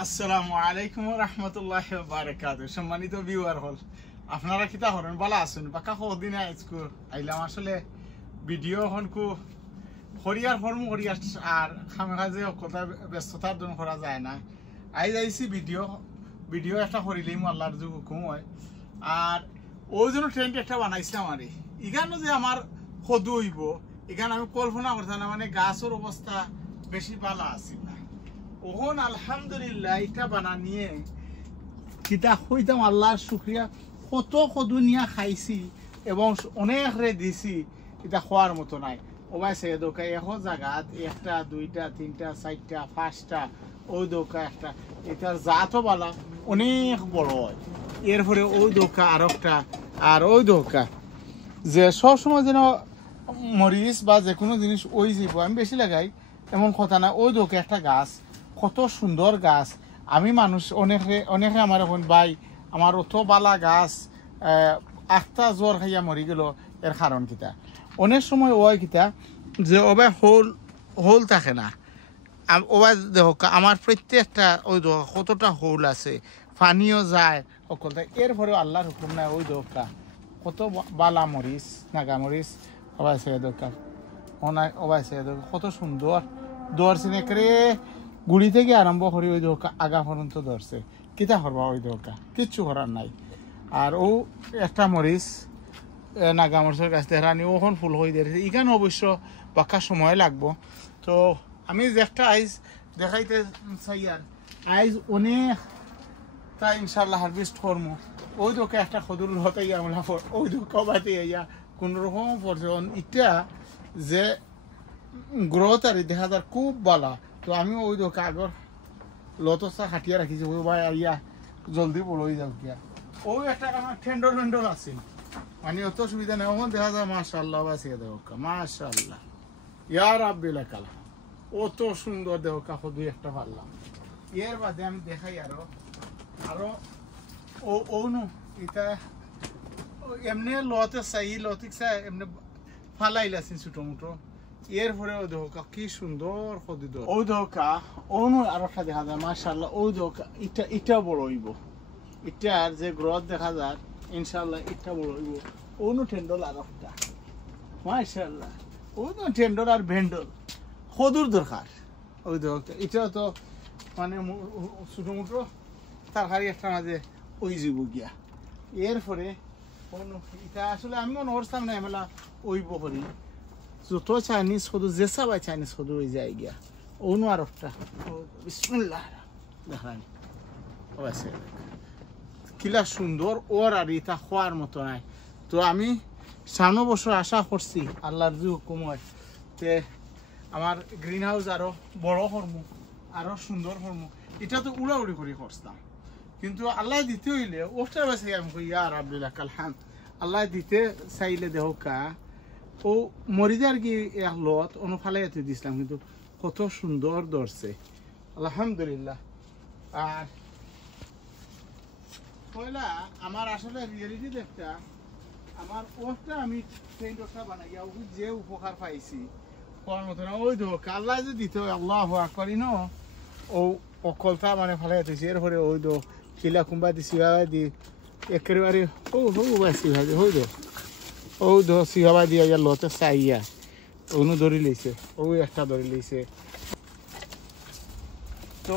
আসসালামু আলাইকুম রহমতুল্লাহ বারাকাতুহু। সম্মানিত ভিউয়ার হল, আপনারা কিতা হরেন ভালো আছেন? বাকা কদিন আজকে আইলাম আসলে ভিডিও হনকু হরিয়ার ফর্ম হরিয়ার আর খামে কাজে কথা ব্যস্ততার জন্য করা যায় না। আইজ আইসি ভিডিও একটা করিলেই আল্লাহর যে হুকুম হয়। আর ওই জন্য ট্রেন্ড একটা বানাইছিলাম আর এখানে যে আমার সদু হইব এখানে আমি কল্পনা করতাম না, মানে গাছের অবস্থা বেশি ভালো আছিল না। ওহন আলহামদুলিল্লাহ এটা বানা নিয়ে কিতা হইতাম আল্লাহর শুক্রিয়া, কত কদু নিয়ে খাইছি এবং অনেক রে দিছি, এটা খাওয়ার মতো নাই। ওবাই সে দোকা এখন জায়গাত একটা দুইটা তিনটা চারটা পাঁচটা, ওই দোকা একটা, এটার জাতও বালা অনেক বড় হয়। এরপরে ওই দোকা আর একটা, আর ওই দোকা যে সবসময় যেন মরিচ বা যে কোনো জিনিস ওই জীব আমি বেশি লাগাই এমন কথা না। ওই দোকে একটা গাছ, কত সুন্দর গাছ। আমি মানুষ অনেকে আমার এখন ভাই আমার অত বালা গাছ আটটা জ্বর খাইয়া মরি গেল, এর কারণ কিতা অনেক সময় ওই কিতা যে ওবাই হোল থাকে না। ওবাই দেখো আমার প্রত্যেকটা ওই কতটা হোল আছে, পানিও যায় সকলটা। এরপরেও আল্লাহর হুকুম নাই ওই দোকা কত বালা মরিচ নাগা মরিচ ওবাই সে দোকা ওবাই সে দোকা কত সুন্দর দৌড়ছে নেকরে গুড়ি থেকে আরম্ভ করি ওই দোকা আগা পর্যন্ত ধরছে। কিতা করবা ওই দোকা কিচ্ছু করার নাই। আর ও একটা মরিচ নাগা মরিচের গাছ দেখানি ওখন ফুল হয়ে দিয়েছে। এখানে অবশ্য বাক্কা সময় লাগবো। তো আমি যে একটা আইজ দেখাইতে চাই আর আইজ অনেক তাই ইনশাল্লাহ হারভেস্ট করবো। ওই দোকে একটা খদুর হতে আমরা ওই দোকা বাতে ইয়া কোনোরকম পর্যন্ত ইটা যে গ্রোথ আর দেখা যার খুব ভালো। তো আমি ওই দোকা আগর লতসা হাটিয়া রাখিছি ওই ভাই ইয়া জলদি বলই যাও গিয়া। ওই একটা আমার ঠেন্ডর আছে, মানে অত সুবিধা নেই। ওখানে দেখা যায় মাশাআল্লাহ বাসিয়ে দেওয়া মাশাআল্লাহ ইয়া রাব্বিল কালাম, অত সুন্দর দেওয়া দুই একটা পারলাম। এর বাদে আমি দেখাই আরো ও নু এটা এমনি লতে চাই লতিক চাই এমনি ফালাইলাছি ছোট মোটো। এরপরে ওই দোকা কি সুন্দর সদি দোকা, ওই দোকা অনু আর একটা দেখা যায় মাশাআল্লাহ। ওই দোকা এটা বড় হইব, এটার যে গ্রোথ দেখা যায় ইনশাআল্লাহ এটা বড় হইব। অনু টেন্ডল আর একটা মাশাআল্লাহ, অনু টেন্ডল আর ভেন্ডল সদুর দরকার। ওই দোকা এটা তো মানে ছোট মোটো তরকারি একটা মাঝে ওই যাব গিয়া। এরপরে এটা আসলে আমি মনে করতাম না এমেলা ওইব করি যত চাইনিজ সদু যে সবাই চাইনিজ সদু হয়ে যায় গিয়া। অনু আর একটা বিসমিল্লাহ দেখানি কিলা সুন্দর ওর আর এটা খোয়ার মতো নাই। তো আমি সামনে বছর আশা করছি আল্লাহর যে হুকুম হয় তে আমার গ্রিন হাউস আরো বড় করমু, আরো সুন্দর করমু। এটা তো উড়াউড়ি করে করতাম, কিন্তু আল্লাহ দিতে হইলে ওটা বেশি আমি কই ইয়া রাব্বিল কালহাম। আল্লাহ দিতে চাইলে দেহকা ও মরিজার কি এক লত অনুফালাইতে দিছিলাম, কিন্তু কত সুন্দর ধরছে আলহামদুলিল্লাহ। আর পয়লা আমার আসলে রিয়েলিটি দেখটা আমার ওটা আমি সেই ডোকটা বানাইয়া যে উপকার পাইছি হওয়ার মতো না। ওই দোক আল্লাহ যে দিতে হয় আল্লাহ করি ন ও অকলতা মানে ফালাইতেছি। এরপরে ওই দো কিলা কুম্বা দিছি দি একেবারে ও বাসি ভাই হই দো ও দো সিহাবা দিয়া ইয়া লতে চাইয়া অনু ধরি লইছে, ওই একটা ধরি লইছে। তো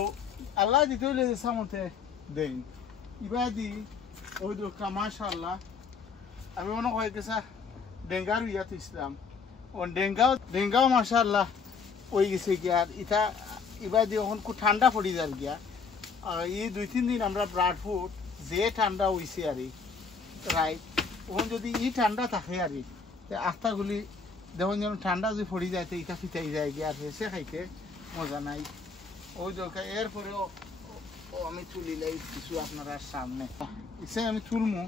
আল্লাহ দিতে হইলে যে সামতে দেন ইবাদি ওই দো মাশাআল্লাহ। আমি মনে হয় গেছা ডেঙ্গার ইয়াত ইসলাম ও ডেঙ্গাও মাশাআল্লাহ ওই গেছে গিয়া। আর ইটা ইবাদি এখন খুব ঠান্ডা পড়ি যার গিয়া। আর এই 2-3 দিন আমরা ব্রাড ফুড যে ঠান্ডা হয়েছে আর রাইট ওখানে যদি ই ঠান্ডা থাকে আর আস্তাগুলি দেখুন যেন ঠান্ডা যদি পড়ি যায় তো ইটা ফিটাই যায় গিয়ে আর হেসে খাইতে মজা নাই ওই দরকার। এরপরেও আমি তুলিলাই কিছু আপনারা সামনে ইসে আমি তুলমু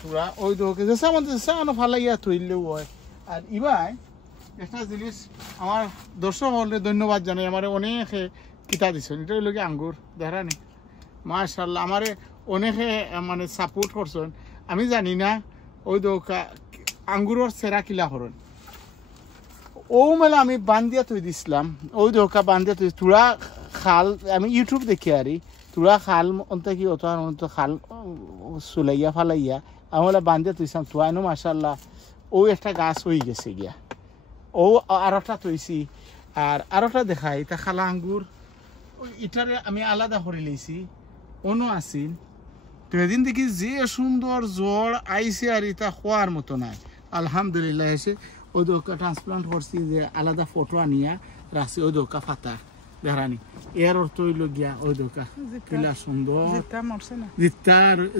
পুরা ওই দরকার যে আমাদের সামানো ফালাইয়া তুললেও হয়। আর ইবাই একটা জিনিস আমার দর্শক হলে ধন্যবাদ জানাই, আমার অনেকে কিতা দিচ্ছেন। এটা হইল কি আঙ্গুর দেখানি মাশাআল্লাহ, আমারে অনেকে মানে সাপোর্ট করছেন। আমি জানি না ওই দোকা আঙ্গুরের সেরা কিলা হরণ ও মেলা আমি বান্ধিয়া তুই দিছিলাম। ওই দোকা বান্ধিয়া তুই তোরা খাল আমি ইউটিউব দেখি আরি তোরা খাল অন্ত কি অত অন্ত খাল সুলাইয়া ফালাইয়া আমি বলে বান্ধে তুইসাম তুয়াইনো মাশাল্লাহ ও একটা গাছ হয়ে গেছে গিয়া ও আরোটা তৈছি আর আরোটা দেখাই এটা খালা আঙ্গুর এটারে আমি আলাদা করে লইছি অন্য আসিল তো এদিন দেখি যে সুন্দর জল আইসে আর এটা হওয়ার মতো নাই আলহামদুলিল্লাহ এসে ওই দোকা ট্রান্সপ্লান্ট করছি যে আলাদা ফটো আনিয়া রাখছি ওই দোকা ফাতা দেখানি এর অর্থ হইল গিয়া ওই দোকা কিলা সুন্দর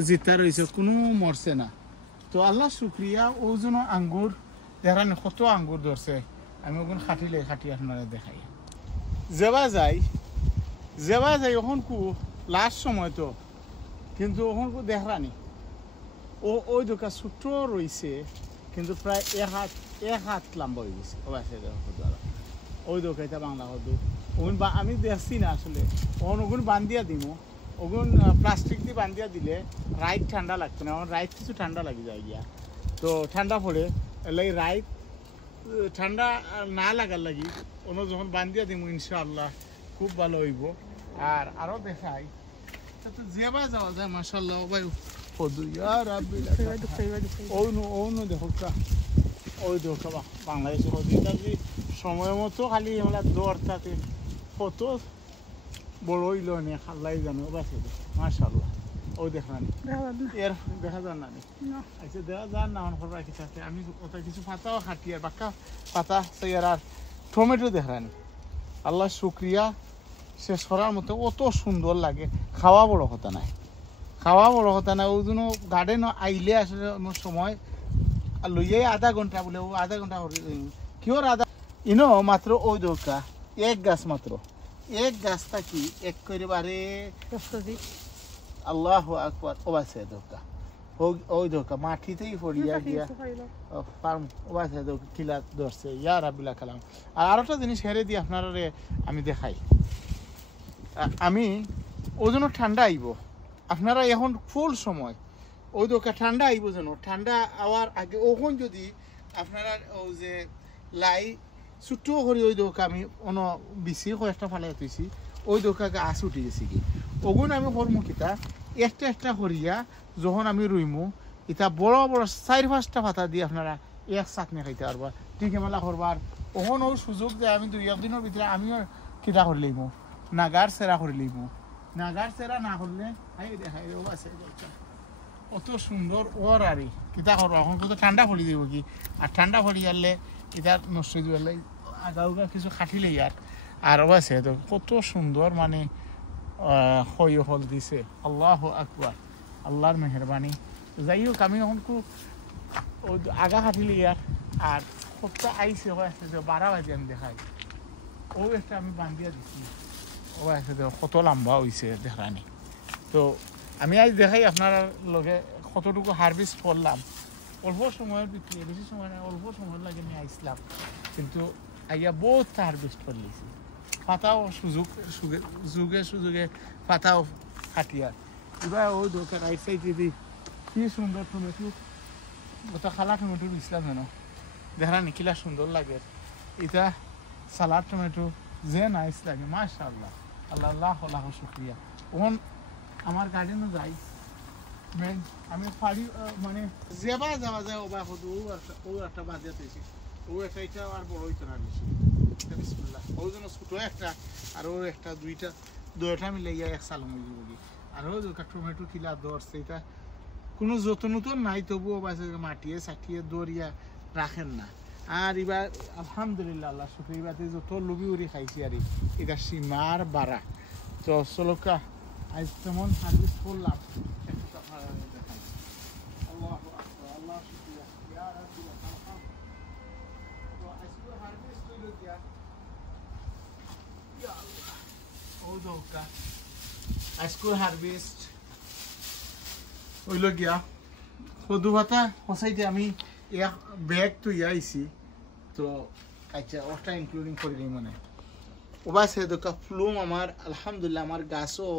জিতা রয়েছে কোনো মরছে না তো আল্লাহ শুক্রিয়া ও জন্য আঙ্গুর দেখানি কত আঙ্গুর ধরছে আমি ওখানে খাটি আপনারা দেখাই যেবা যাই ওখান কু লাস্ট সময় তো কিন্তু ওখান কু দেখানি ওই দোকা ছোট রয়েছে কিন্তু প্রায় এক হাত লম্বা হয়ে গেছে ওই দোকা এটা বাংলা হতো ওগুন আমি দেখছি না আসলে ওগুন বান্ধিয়া দিব ওগুন প্লাস্টিক দিয়ে বান্ধিয়া দিলে রাইট ঠান্ডা লাগতো না আমার রাইট কিছু ঠান্ডা লাগি যায় গিয়া তো ঠান্ডা পড়ে এলাই রাইট ঠান্ডা না লাগার লাগি অন্য যখন বান্ধিয়া দিব ইনশাআল্লাহ খুব ভালো হইব আর আরো দেখাই তো যেবা যাওয়া যায় মাশাআল্লাহ ভাই ফদু ইয়া রাব্বি ওনো দেখো ওই দেখো বাংলাদেশে হদিটা যে সময় মতো খালি আমরা দৌড়তাতে কত বড় হইল নে খাল্লাই জানো বাসে মাশাআল্লাহ ওই দেখলাম এর দেখা যান না আচ্ছা দেখা যান না আমার ফটো রাখি থাকে আমি ওটা কিছু পাতাও খাটি আর বাক্কা পাতা সেয়ার আর টমেটো দেখলাম আল্লাহ শুক্রিয়া শেষ করার মতো অত সুন্দর লাগে খাওয়া বড় কথা নাই ওই জন্য গার্ডেন আইলে আসলে সময় আর লইয়াই আধা ঘন্টা বলে ও আধা ঘন্টা কিওর আধা ইনো মাত্র ওই দোকা এক গাছ মাত্র এক গাছটা কি এক করে বারে আল্লাহ আকবার ও বাসে দোকা ওই দোকা মাটিতেই পড়িয়া গিয়া ফার্ম ও বাসে দোকা কিলা ধরছে ইয়া রাব্বিল কালাম আর আরেকটা জিনিস হেরে দিয়ে আপনারা আমি দেখাই আমি ওই জন্য ঠান্ডা আইব আপনারা এখন ফুল সময় ওই দোকা ঠান্ডা আইব যেন ঠান্ডা আওয়ার আগে ওখান যদি আপনারা ওই যে লাই ছোট করে ওই দোকা আমি অন্য বেশি কয়েকটা ফালাই তুইছি ওই দোকা গাছ উঠে গেছি কি ওগুন আমি করমু কিতা একটা করিয়া যখন আমি রুইমু এটা বড় 4-5টা পাতা দিয়ে আপনারা এক চাটনি খাইতে পারবা ঠিক মেলা করবার ওখান ওই সুযোগ যে আমি 2-1 দিনের ভিতরে আমিও কিতা করে লইমু নাগার সেরা করে লইমু নাগার সেরা না করলে দেখাই আছে অত সুন্দর ওর আরে কিতা করবো এখন কত ঠান্ডা পড়ি দিব কি আর ঠান্ডা পড়ি গেলে এটা নষ্ট হয়ে যাবে আগা কিছু খাটিলে আর আছে তো কত সুন্দর মানে হল দিছে আল্লাহ আকবার আল্লাহর মেহরবানি যাই হোক আমি এখন খুব আগা খাটিলে আর কত আইসে আছে যে 12 বাজে আমি দেখাই ও একটা আমি বান্ধিয়া দিছি ও আছে কত লম্বা হয়েছে দেখানি তো আমি আজ দেখাই আপনার লগে কতটুকু হারভেস্ট করলাম অল্প সময়ের ভিতরে বেশি সময় না অল্প সময় লাগে নিয়ে আসলাম কিন্তু আইয়া বহুত হারভেস্ট করে লিছি পাতাও সুযোগে পাতাও খাটিয়ার এবার ওই দোকান রাইট সাইড যদি কি সুন্দর টমেটো ওটা খালা টমেটো দিছিলাম যেন দেখানি কিলা সুন্দর লাগে এটা সালাদ টমেটো যে নাইস লাগে মাশাআল্লাহ আল্লাহ আল্লাহ শুক্রিয়া ওন আমার গার্ডেনও যাই আমি পারি মানে যেবা যাওয়া যায় ওবা হতো ও একটা বাজিয়া পেয়েছি ও একটা এটা আর বড় হইতো না বেশি বিসমিল্লাহ ওই জন্য ছোট একটা আর ও একটা দুইটা মিলে গিয়া এক সাল হয়ে যাবে আর ওই টমেটো কিলা ধরছে এটা কোনো যত্ন তো নাই তবুও বাজে মাটিয়ে সাটিয়ে দরিয়া রাখেন না আর এবার আলহামদুলিল্লাহ আল্লাহ শুক্রিয়া এবার যত লুবি উড়ি খাইছি আর এটা সীমার বাড়া তো চলকা আজ তেমন সার্ভিস করলাম আজকের হারভেস্ট হইল গিয়া সদু ভাতা সঁচাইতে আমি এক ব্যাগ তো আইছি তো আচ্ছা ওটা ইনক্লুডিং করে দিই মানে ওবাসে দোকা প্লুম আমার আলহামদুলিল্লাহ আমার গাছও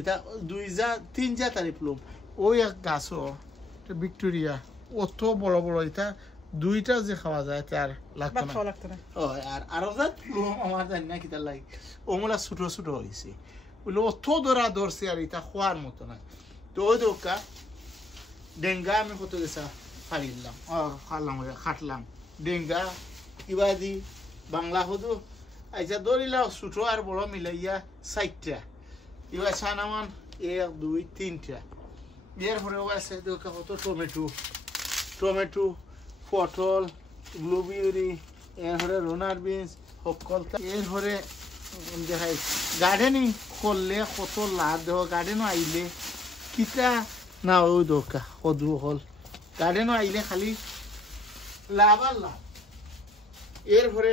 এটা 2-3 জাতারি প্লুম ওই এক গাছও ভিক্টোরিয়া অত বড় এটা দুইটা যে খাওয়া যায় তার ভাত লাগতো খাওয়া না লাগতো না। ও আর আরো যা আমার জানি না কিতার লাগে ওগুলা ছোট ছোট হয়েছে বলে অত ধরা ধরছে আর এটা খোয়ার মতো না তো ওই দোকা ডেঙ্গা আমি কত গেছা ফাড়িলাম খাটলাম ডেঙ্গা কিবা দি বাংলা হদু আচ্ছা ধরিলা ছোট আর বড় মিলাইয়া 4টা এবার ছানামান 1 2 3টা এরপরে আছে দোকা কত টমেটো পটল ব্লুবেরি এরপরে রোনার বিনস সকল এরপরে দেখাই গার্ডেনিং করলে কত লাভ দেহ গার্ডেনও আইলে কিতা না ওই দোকা কদু হল গার্ডেনও আইলে খালি লাভ আর লাভ এরপরে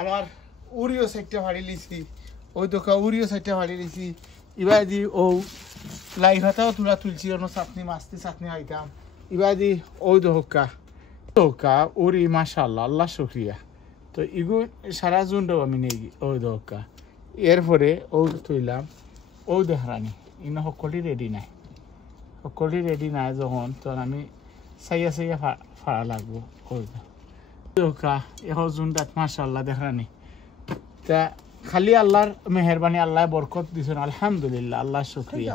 আমার উড়িও 4টা ফাড়ি লিছি ওই দোকা উড়িও 4টা ফাড়ি লিছি এবার দি ও লাই ভাতাও তুলা তুলছি অন্য চাটনি মাছটি চাটনি খাইতাম এবার দি ওই দোকা উড়ি মাশাআল্লাহ আল্লাহ শুকরিয়া তো ইগু সারা জুনটাও আমি নেই ওই দোকা এরপরে ও তুইলাম ও দেহরানি ইনো সকলি রেডি নাই যখন তখন আমি চাইয়া ফাড়া লাগবো ওই দোকা এখন জুনটাত মাশাআল্লাহ দেহরানি তা খালি আল্লাহর মেহরবানি আল্লাহ বরকত দিছেন আলহামদুলিল্লাহ আল্লাহ শুকরিয়া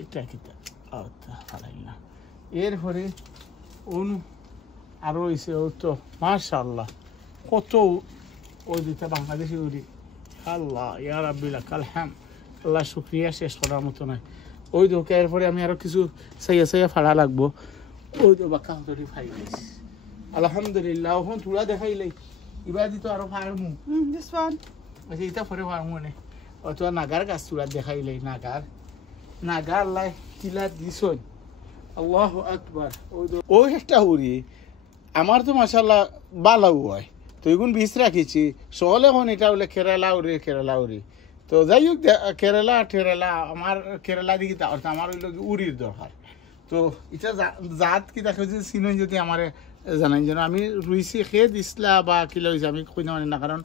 এটা কিতা ফাড়াইলাম এরপরে অনু আরো হয়েছে ও তো মাশাআল্লাহ কত ওই দিতে বাংলাদেশি উড়ি আল্লাহ ইয়া রাব্বিল আলহাম আল্লাহ শুকরিয়া শেষ করার মতো নয় ওই দোকা এরপরে আমি আরো কিছু চাইয়া ফাড়া লাগবো ওই তো বাক্কা হতরি ফাই গেছি আলহামদুলিল্লাহ ওখান তুলা দেখাইলাই এবার দিত আরো ফার্মু আচ্ছা এটা পরে ফার্মু নে অথবা নাগার গাছ তুলা দেখাইলাই নাগার লাই কিলা দিছন আল্লাহু আকবার ওই একটা উড়ি আমার তো মাশাআল্লাহ বালাও হয় তো এগুন বীজ রাখিছি সহলে এখন এটা বলে কেরালা উড়ি তো যাই হোক কেরালা আমার কেরালা দিকে আমার হইল উড়ির দরকার তো এটা জাত কি দেখে যে চিনেন যদি আমার জানাই যেন আমি রুইছি খেয়ে দিছিলা বা কিলা হয়েছে আমি কই না মানে না কারণ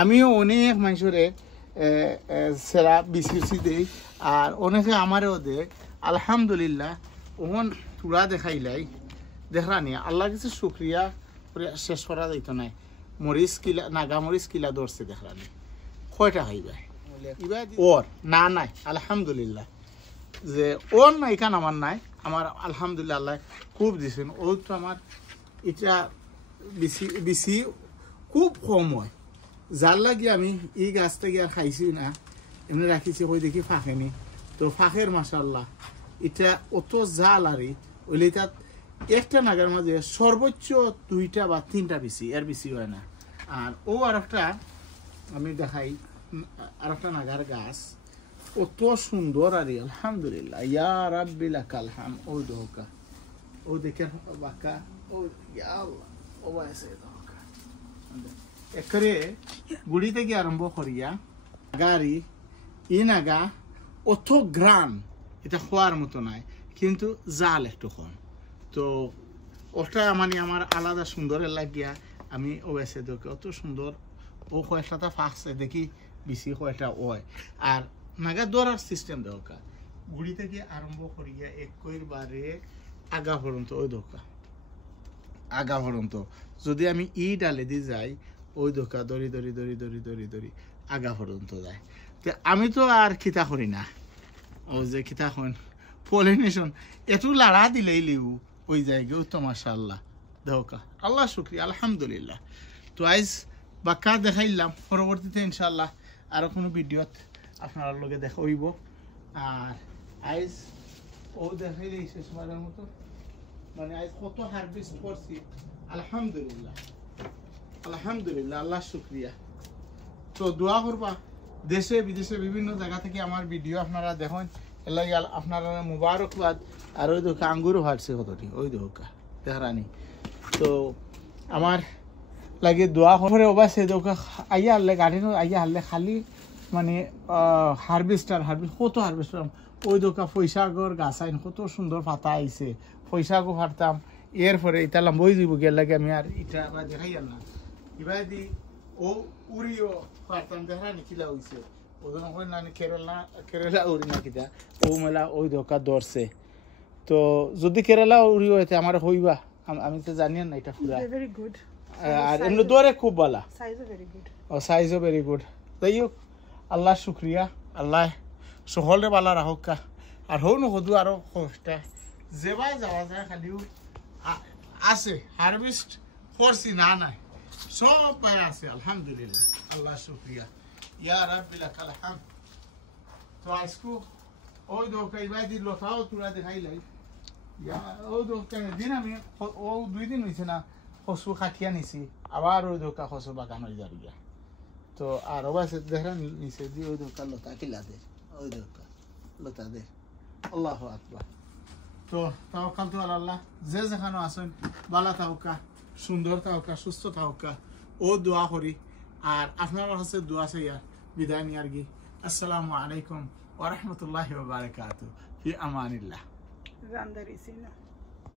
আমিও অনেক মানুষরে সেরা বিসিসি দেই আর অনেকে আমারও দেয় আলহামদুলিল্লাহ ওহন তুলা দেখাইলাই দেখরানি আল্লাহ কিছু শুক্রিয়া শেষ করা যাইতো নাই মরিচ কিলা নাগা মরিচ কিলা ধরছে দেখরানি কয়টা খাইবাই ওর না নাই আলহামদুলিল্লাহ যে ওর নাই এখান আমার নাই আমার আলহামদুলিল্লাহ আল্লাহ খুব দিছেন ও তো আমার এটা বেশি খুব কম হয় যার লাগে আমি এই গাছটা গিয়ে খাইছি না এমনি রাখিছি কই দেখি ফাঁকেনি তো ফাঁকের মাশাআল্লাহ এটা অত জাল আরে ওইলে তাত একটা নাগার মাঝে সর্বোচ্চ 2টা বা 3টা এর বেশি হয় না আর ও আরেকটা আমি দেখাই আরেকটা নাগার গাছ অত সুন্দর আরে আলহামদুলিল্লাহ ইয়া রাব্বিল আলহাম ও দোকা ও দেখে বাঁকা ও ইয়া আল্লাহ ও আছে দোকা একরে গুড়ি থেকে আরম্ভ করিয়া গাড়ি ই নাগা অত গ্রাম এটা খোয়ার মতো নাই কিন্তু জাল একটু কম তো ওটা মানে আমার আলাদা সুন্দরের লাগিয়া আমি ওয়েসে দেখি অত সুন্দর ও কয়েকটা ফাঁকছে দেখি বেশি কয়টা ওয় আর নাগা দৌড়ার সিস্টেম দরকার গুড়ি থেকে আরম্ভ করিয়া একবারে আগা পর্যন্ত ওই দোকা আগা পর্যন্ত যদি আমি ই ডালে দিয়ে যাই ওই দোকা দড়ি আগা পর্যন্ত যায় তো আমি তো আর খিতা করি না ও যে খিতা হন পলিনেশন একটু লাড়া দিলেই লিউ ওই জায়গায় তো মাশাআল্লাহ দোকা আল্লাহ শুকরিয়া আলহামদুলিল্লাহ তো আইজ বাক্কা দেখাইলাম পরবর্তীতে ইনশাআল্লাহ আরো কোনো ভিডিওত আপনার লগে দেখা হইব আর আইজ ও দেখাইলে শেষ মারার মতো মানে আইজ কত হারভেস্ট করছি আলহামদুলিল্লাহ আল্লাহ শুকরিয়া তো দোয়া করবা দেশে বিদেশে বিভিন্ন জায়গা থেকে আমার ভিডিও আপনারা দেখুন এলাই আপনারা মুবারকবাদ আর ওই দোকা আঙ্গুরও হাঁটছে কতটি ওই দোকা দেখারানি তো আমার লাগে দোয়া করে ওবা সে দোকা আইয়া হারলে গাড়িনো আইয়া হারলে খালি মানে হারভেস্ট কত হারভেস্টার ওই দোকা পয়সাগর গাছ আইন কত সুন্দর পাতা আইছে পয়সাগো ফাটতাম এরপরে এটা লম্বই দিব গেল লাগে আমি আর এটা আবার দেখাই না এবার দি ও উড়িও ফাটতাম দেখা নিখিলা হইছে ওজন হয় না কেরালা উড়ি না কিটা ও মেলা ওই দোকা ধরছে তো যদি কেরালা উড়ি হইতে আমার হইবা আমি তো জানি না এটা পুরা They're very good. আর এমনি দৌড়ে খুব ভালো Size are very good. ও সাইজও ভেরি গুড তাই হোক আল্লাহ শুক্রিয়া আল্লাহ সকলরে ভালো রাখুক আর হৌ নহদু আরো কষ্ট যেবা যাওয়া যায় খালিও আছে হারভেস্ট করছি না নাই সব পায় আছে আলহামদুলিল্লাহ আল্লাহ শুক্রিয়া ইয়া রাব্বিল লাকাল হামদ তো আজকু ওই দোকাই বাইদি লতাও তুলা দেখাইলাই ইয়া ও দোকাই দিন আমি ও 2 দিন হইছে না খসু খাটিয়া নিছি আবার ওই দোকা খসু বাগান হয়ে যাবে তো আর অবশ্যই দেখেন নিচে দিয়ে ওই দোকা লতা কিলা দে ওই দোকা লতা দে আল্লাহু আকবার তো তাওয়াক্কাল তো আল্লাহ যে যেখানে আছেন ভালো থাকুকা সুন্দর থাকুকা সুস্থ থাকুকা ও দোয়া করি আর আপনার কাছে দোয়া চাইয়া বিদায় নিয়ার গি আসসালামু আলাইকুম ওয়া রাহমাতুল্লাহি ওয়া বারাকাতুহু ফি আমানিল্লাহ Randarisina.